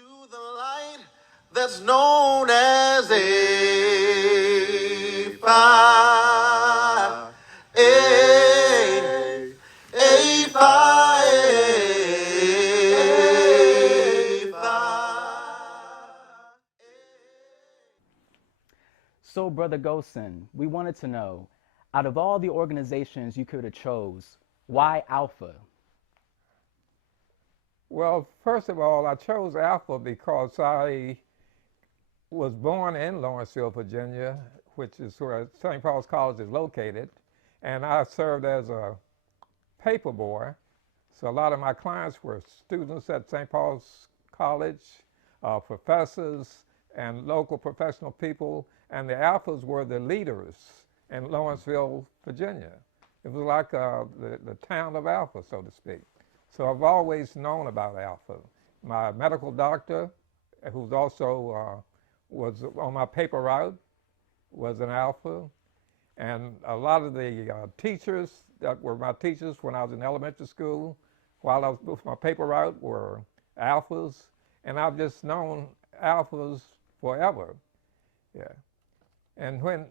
To the light that's known as a fire, a fire, a fire. So, Brother Gholson, we wanted to know, out of all the organizations you could have chose, why Alpha? Well, first of all, I chose Alpha because I was born in Lawrenceville, Virginia, which is where St. Paul's College is located, and I served as a paper boy. So a lot of my clients were students at St. Paul's College, professors, and local professional people, and the Alphas were the leaders in Lawrenceville, Virginia. It was like the town of Alpha, so to speak. So I've always known about Alpha. My medical doctor, who's also was on my paper route, was an Alpha. And a lot of the teachers that were my teachers when I was in elementary school, while I was with my paper route, were Alphas. And I've just known Alphas forever. Yeah. And when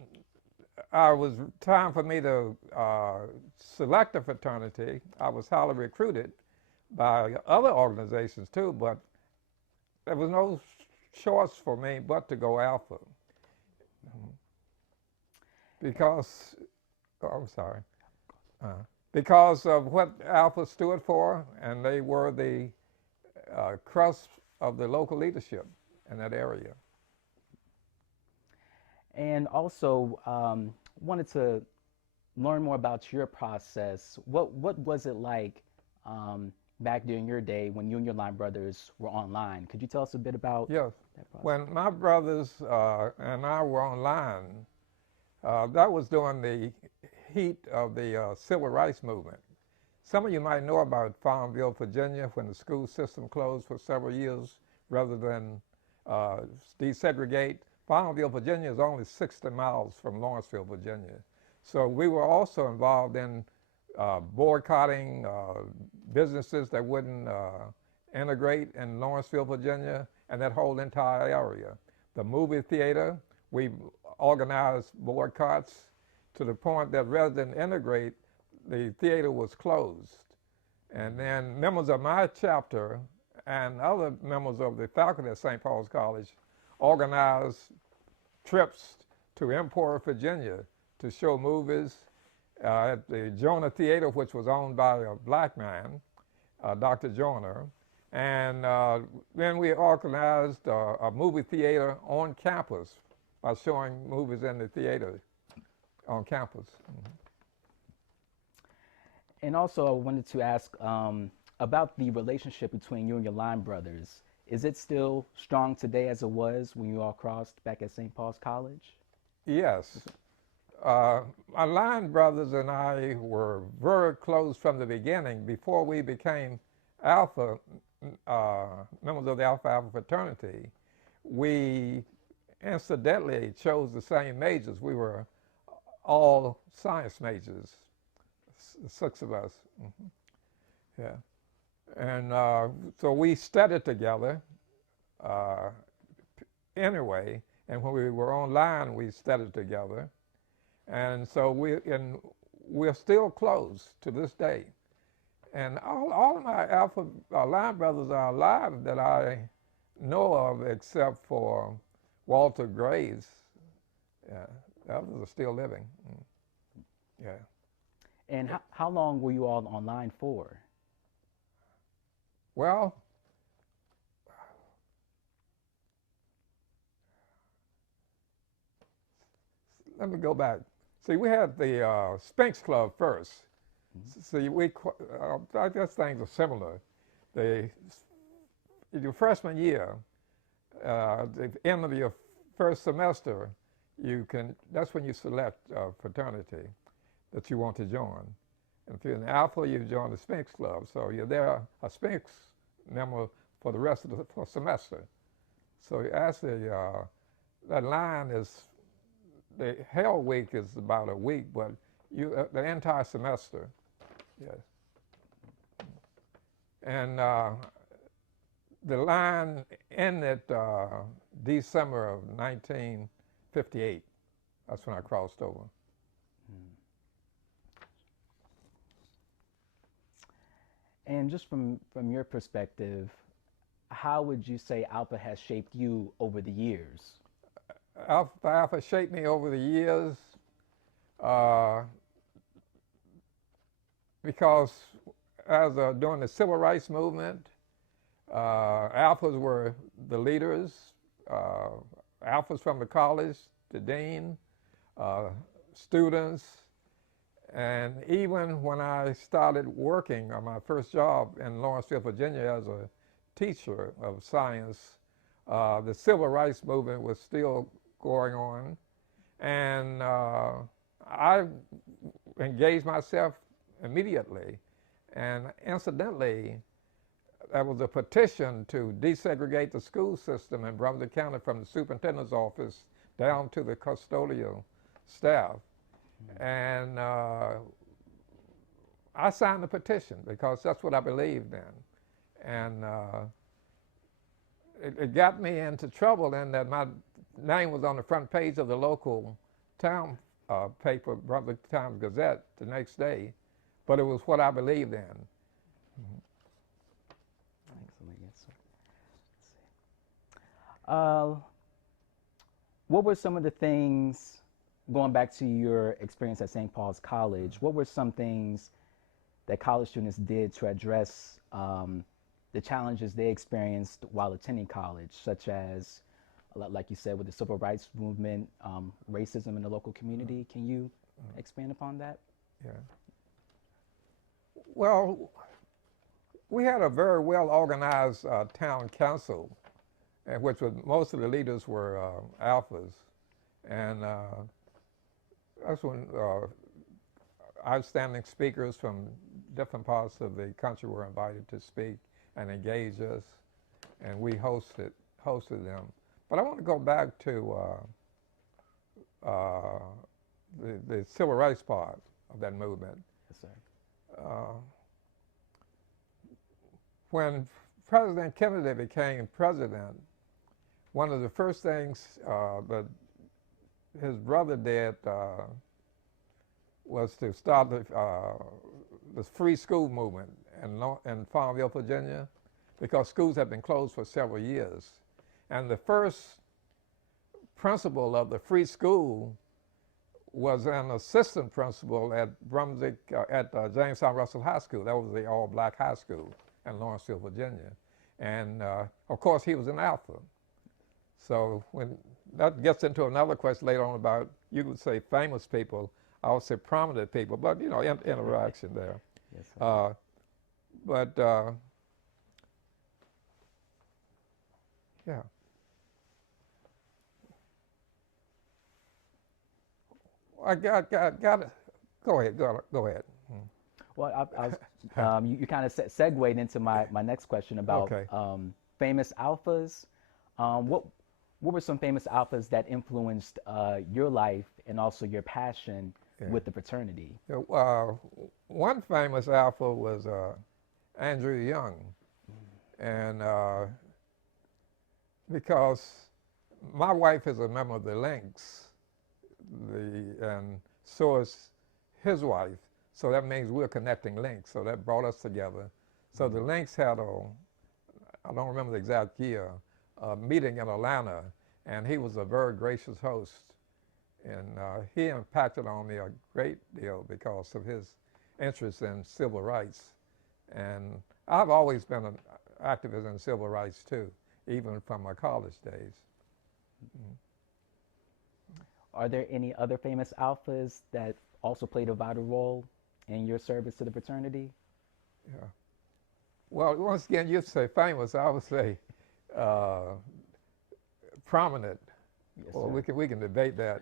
I was time for me to select a fraternity, I was highly recruited by other organizations too, but there was no choice for me but to go Alpha. Because, oh, I'm sorry, because of what Alpha stood for, and they were the crust of the local leadership in that area. And also, wanted to learn more about your process. What was it like back during your day when you and your line brothers were online? Could you tell us a bit about Yes, that process? when my brothers and I were online, that was during the heat of the civil rights movement. Some of you might know about Farmville, Virginia, when the school system closed for several years rather than desegregate. Farmville, Virginia is only 60 miles from Lawrenceville, Virginia. So we were also involved in boycotting businesses that wouldn't integrate in Lawrenceville, Virginia, and that whole entire area. The movie theater, we organized boycotts to the point that rather than integrate, the theater was closed. And then members of my chapter and other members of the faculty at St. Paul's College organized trips to Empire, Virginia to show movies at the Jonah Theater, which was owned by a black man, Dr. Joyner. And then we organized a movie theater on campus by showing movies in the theater on campus. Mm-hmm. And also, I wanted to ask about the relationship between you and your line brothers. Is it still strong today as it was when you all crossed back at St. Paul's College? Yes. My line brothers and I were very close from the beginning. Before we became Alpha, members of the Alpha Alpha fraternity, we incidentally chose the same majors. We were all science majors, 6 of us. Mm-hmm. Yeah. And so we studied together anyway, and when we were online, we studied together. And so we're still close to this day. And all of my Alpha line brothers are alive that I know of, except for Walter Graves. Yeah, the others are still living. Yeah. And how long were you all online for? Well, let me go back. See, we had the Sphinx Club first. See, I guess things are similar. Your freshman year, the end of your first semester, that's when you select a fraternity that you want to join. And if you're an Alpha, you join the Sphinx Club. So you're there, a Sphinx member for the rest of the semester. So actually, that line is, the Hell Week is about a week, but the entire semester, yes. And the line ended December of 1958. That's when I crossed over. And just from your perspective, how would you say Alpha has shaped you over the years? Alpha shaped me over the years uh, because as during the civil rights movement, Alphas were the leaders. Alphas from the college, the dean, students, and even when I started working on my first job in Lawrenceville, Virginia as a teacher of science, the civil rights movement was still going on. And I engaged myself immediately. And incidentally, there was a petition to desegregate the school system in Brunswick County from the superintendent's office down to the custodial staff. And I signed the petition because that's what I believed in. And it got me into trouble in that my name was on the front page of the local town paper, Brunswick Times Gazette, the next day, but it was what I believed in. Excellent, yes, sir. Let's see. What were some of the things, going back to your experience at St. Paul's College, what were some things that college students did to address the challenges they experienced while attending college, such as, like you said, with the civil rights movement, racism in the local community? Can you expand upon that? Yeah. Well, we had a very well organized town council, in which most of the leaders were Alphas. And that's when outstanding speakers from different parts of the country were invited to speak and engage us, and we hosted them. But I want to go back to the civil rights part of that movement. Yes, sir. When President Kennedy became president, one of the first things that his brother did was to start the free school movement in Farmville, Virginia, because schools had been closed for several years. And the first principal of the free school was an assistant principal at Brunswick, at Jamestown Russell High School. That was the all-black high school in Lawrenceville, Virginia. And of course, he was an Alpha. So when that gets into another question later on about, you would say famous people, I would say prominent people, but you know, interaction there. Yes, sir. Yeah. I got it. Go ahead. Well, I was, you kind of segued into my next question about Okay. Famous Alphas. What were some famous Alphas that influenced your life and also your passion with the fraternity? One famous Alpha was Andrew Young, and because my wife is a member of the Lynx, and so is his wife, so that means we're connecting links, so that brought us together. So the Lynx had I don't remember the exact year, a meeting in Atlanta, and he was a very gracious host. And he impacted on me a great deal because of his interest in civil rights. And I've always been an activist in civil rights too, even from my college days. Are there any other famous Alphas that also played a vital role in your service to the fraternity? Yeah. Well, once again, you say famous, I would say prominent. Yes, Well, sir. we can debate that.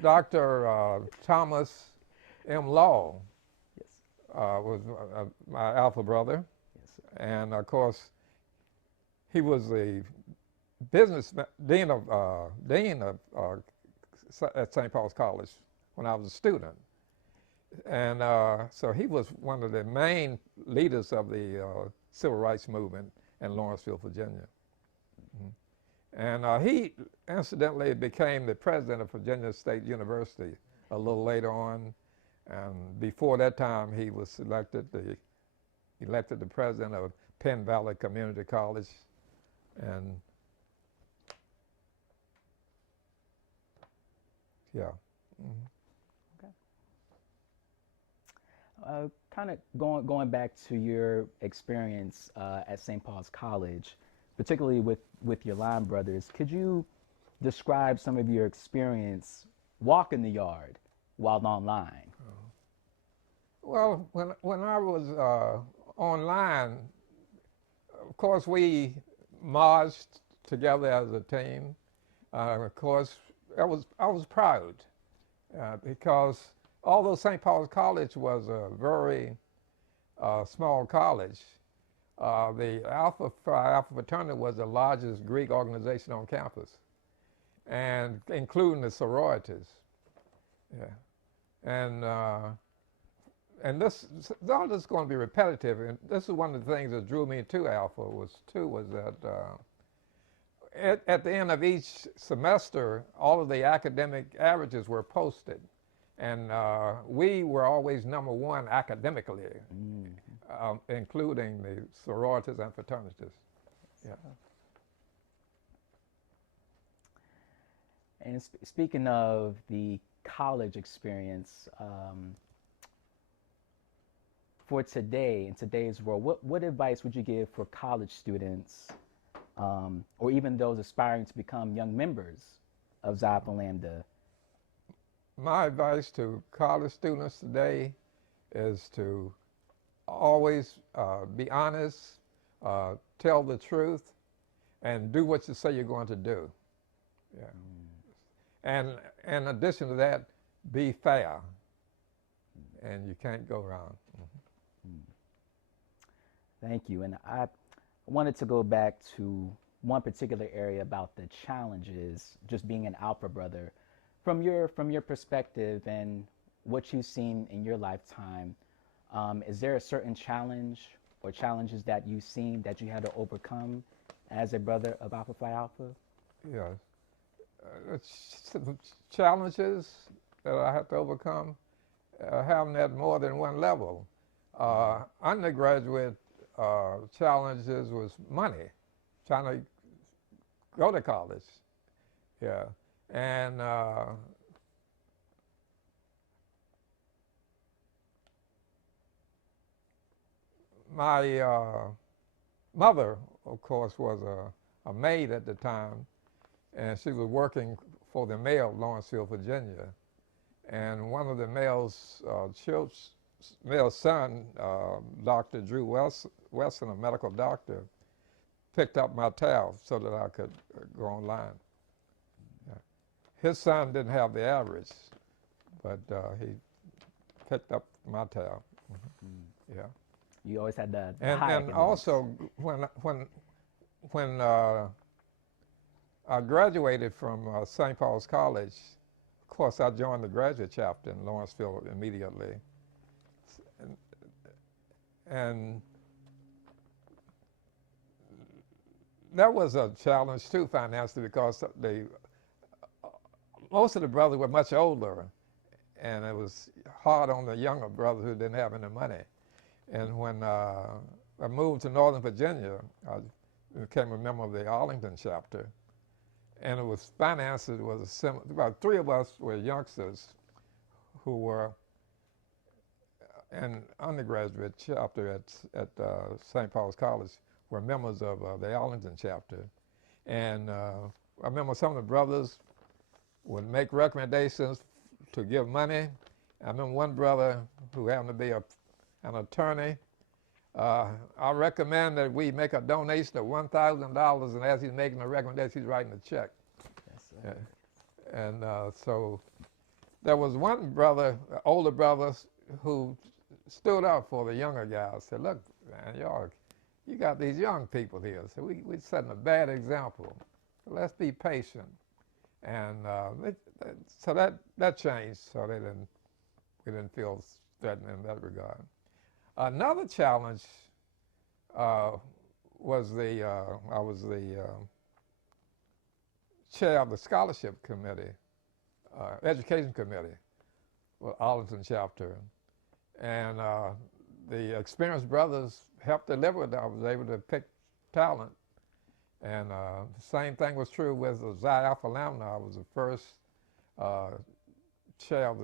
Dr. Thomas M. Law Yes. was my Alpha brother, Yes, sir. and of course, he was the business dean at St. Paul's College when I was a student, and so he was one of the main leaders of the civil rights movement in Lawrenceville, Virginia. And he incidentally became the president of Virginia State University a little later on. And before that time, he was elected the president of Penn Valley Community College. And yeah. Kind of going back to your experience at St. Paul's College, particularly with your line brothers, could you describe some of your experience walking the yard while online? Well, when I was online, of course, we marched together as a team. Of course, I was proud because although St. Paul's College was a very small college, the Alpha Phi Alpha fraternity was the largest Greek organization on campus, and including the sororities. Yeah, and this all this is going to be repetitive, and this is one of the things that drew me to Alpha was that at the end of each semester, all of the academic averages were posted. And we were always number one academically, including the sororities and fraternities. Yeah. And speaking of the college experience, for today, in today's world, what advice would you give for college students, or even those aspiring to become young members of Xi Alpha Lambda? My advice to college students today is to always be honest, tell the truth, and do what you say you're going to do. Yeah. And in addition to that, be fair, and you can't go wrong. Thank you. And I wanted to go back to one particular area about the challenges, just being an Alpha brother. From your perspective and what you've seen in your lifetime, is there a certain challenge or challenges that you've seen that you had to overcome as a brother of Alpha Phi Alpha? Yes. Challenges that I had to overcome having at more than one level. Undergraduate challenges was money, trying to go to college. Yeah. And my mother, of course, was a maid at the time, and she was working for the mayor of Lawrenceville, Virginia. And one of the mayor's son, Dr. Drew Wesson, a medical doctor, picked up my tab so that I could go online. His son didn't have the average, but he picked up my tab. Yeah. You always had the and high and also when I graduated from St. Paul's College, of course I joined the graduate chapter in Lawrenceville immediately, and that was a challenge too financially because most of the brothers were much older, and it was hard on the younger brothers who didn't have any money. And when I moved to Northern Virginia, I became a member of the Arlington chapter, and it was financed. It was about 3 of us were youngsters who were in undergraduate chapter at St. Paul's College, were members of the Arlington chapter. And I remember some of the brothers would make recommendations to give money. I remember one brother who happened to be an attorney. I recommend that we make a donation of $1,000, and as he's making the recommendation, he's writing a check. Yes, and so there was one brother, older brother, who stood up for the younger guys. Said, "Look, man, you got these young people here. So we're setting a bad example. So let's be patient." And so that changed. So we didn't feel threatened in that regard. Another challenge uh, I was the chair of the scholarship committee, education committee, with Arlington chapter, and the experienced brothers helped deliver it. I was able to pick talent, and the same thing was true with the Xi Alpha Lambda. I was the first chair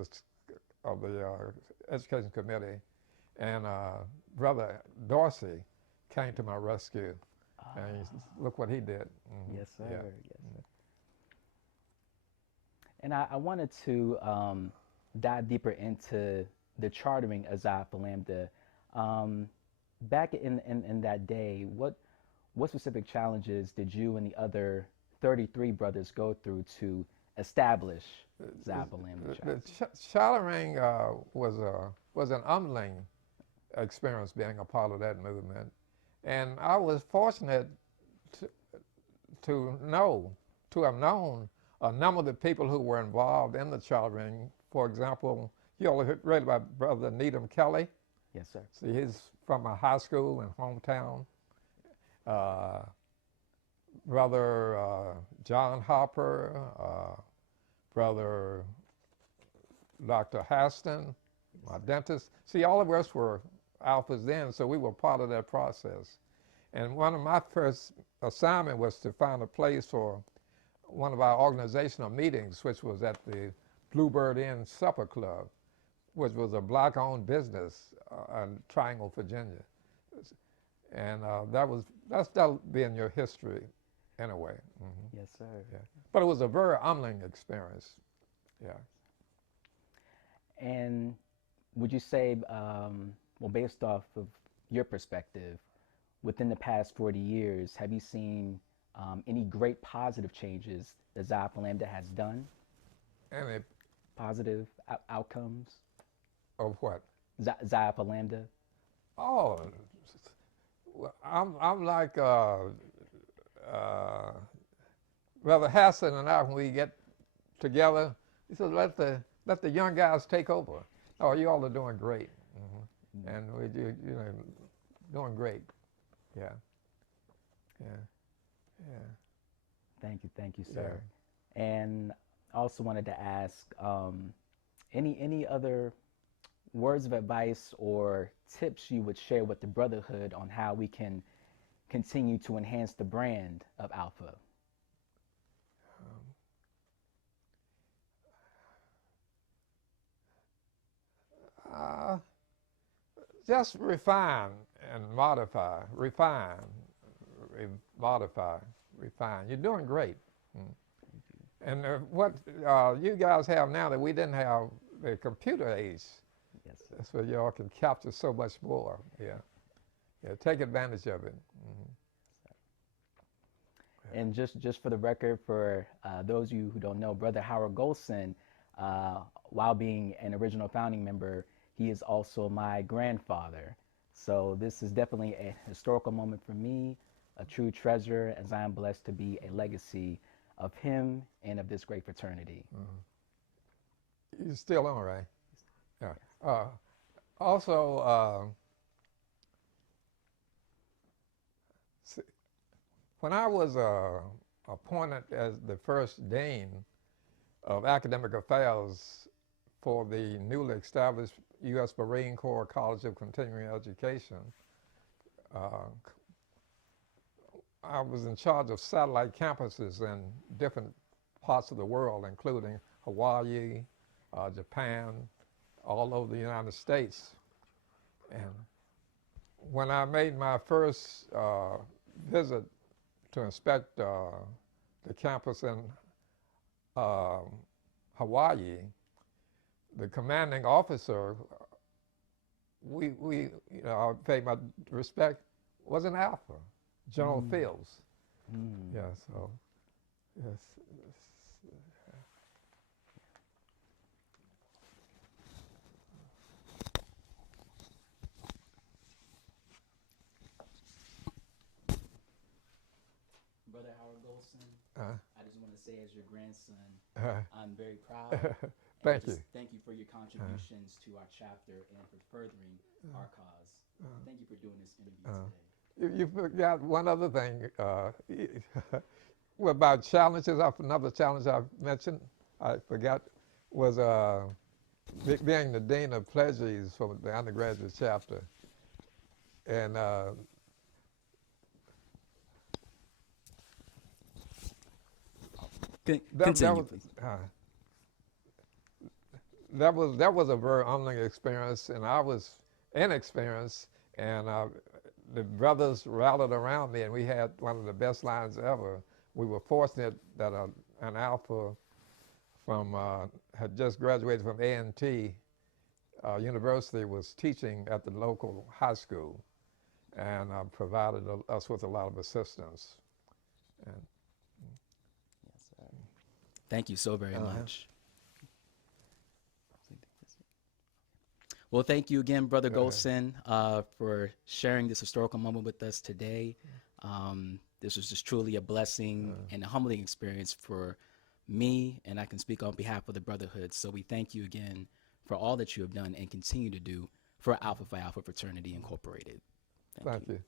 of the education committee, and Brother Dorsey came to my rescue, and look what he did. Mm-hmm. Yes, sir. Yeah. Yes, sir. And I wanted to dive deeper into the chartering of Xi Alpha Lambda. Back in that day, what specific challenges did you and the other 33 brothers go through to establish Xi Alpha Lambda The Chapter? chartering was an humbling experience being a part of that movement, and I was fortunate to, to have known a number of the people who were involved in the chartering. For example, you all read about Brother Needham Kelly. Yes, sir. See, he's from my high school and hometown. Brother John Hopper, Brother Dr. Haston, my dentist. See, all of us were alphas then, so we were part of that process. And one of my first assignment was to find a place for one of our organizational meetings, which was at the Bluebird Inn Supper Club, which was a black-owned business in Triangle, Virginia. And that'll be in your history anyway. Mm-hmm. Yes, sir. Yeah. But it was a very humbling experience. Yeah. And would you say, well, based off of your perspective, within the past 40 years, have you seen any great positive changes that Xi Alpha Lambda has done? Any Positive outcomes? of what? Xi Alpha Lambda? Oh, well, I'm like Brother Hassan and I, when we get together, he says, let the young guys take over. Oh, you all are doing great. Mm-hmm. And we do, doing great. Yeah. Thank you, sir. Yeah. And I also wanted to ask, any other words of advice or tips you would share with the Brotherhood on how we can continue to enhance the brand of Alpha? Just refine and modify. Modify, refine. You're doing great. And what you guys have now that we didn't have, the computer age. Yes, sir. That's where y'all can capture so much more. Yeah. Take advantage of it. Mm-hmm. And just for the record, for those of you who don't know, Brother Howard Gholson, while being an original founding member, he is also my grandfather. So this is definitely a historical moment for me, a true treasure, as I am blessed to be a legacy of him and of this great fraternity. Mm-hmm. You're still on, right? Yeah. Also, when I was appointed as the first dean of academic affairs for the newly established U.S. Marine Corps College of Continuing Education, I was in charge of satellite campuses in different parts of the world, including Hawaii, Japan, all over the United States. And when I made my first visit to inspect the campus in Hawaii, the commanding officer, I paid my respect, was an Alpha, General Fields. Yeah, so, yes. Brother Howard Gholson, I just want to say, as your grandson, I'm very proud. Thank you. Thank you for your contributions to our chapter and for furthering our cause. Thank you for doing this interview today. You forgot one other thing about challenges. Another challenge I mentioned, I forgot, was being the dean of pledges for the undergraduate chapter. And Continue, please. That was a very humbling experience, and I was inexperienced, and the brothers rallied around me, and we had one of the best lines ever. We were fortunate that an alpha from had just graduated from A&T University, was teaching at the local high school, and provided us with a lot of assistance. And Yes, sir. Thank you so very much. Well, thank you again, Brother Gholson, for sharing this historical moment with us today. This was just truly a blessing and a humbling experience for me, and I can speak on behalf of the Brotherhood. So we thank you again for all that you have done and continue to do for Alpha Phi Alpha Fraternity Incorporated. Thank you.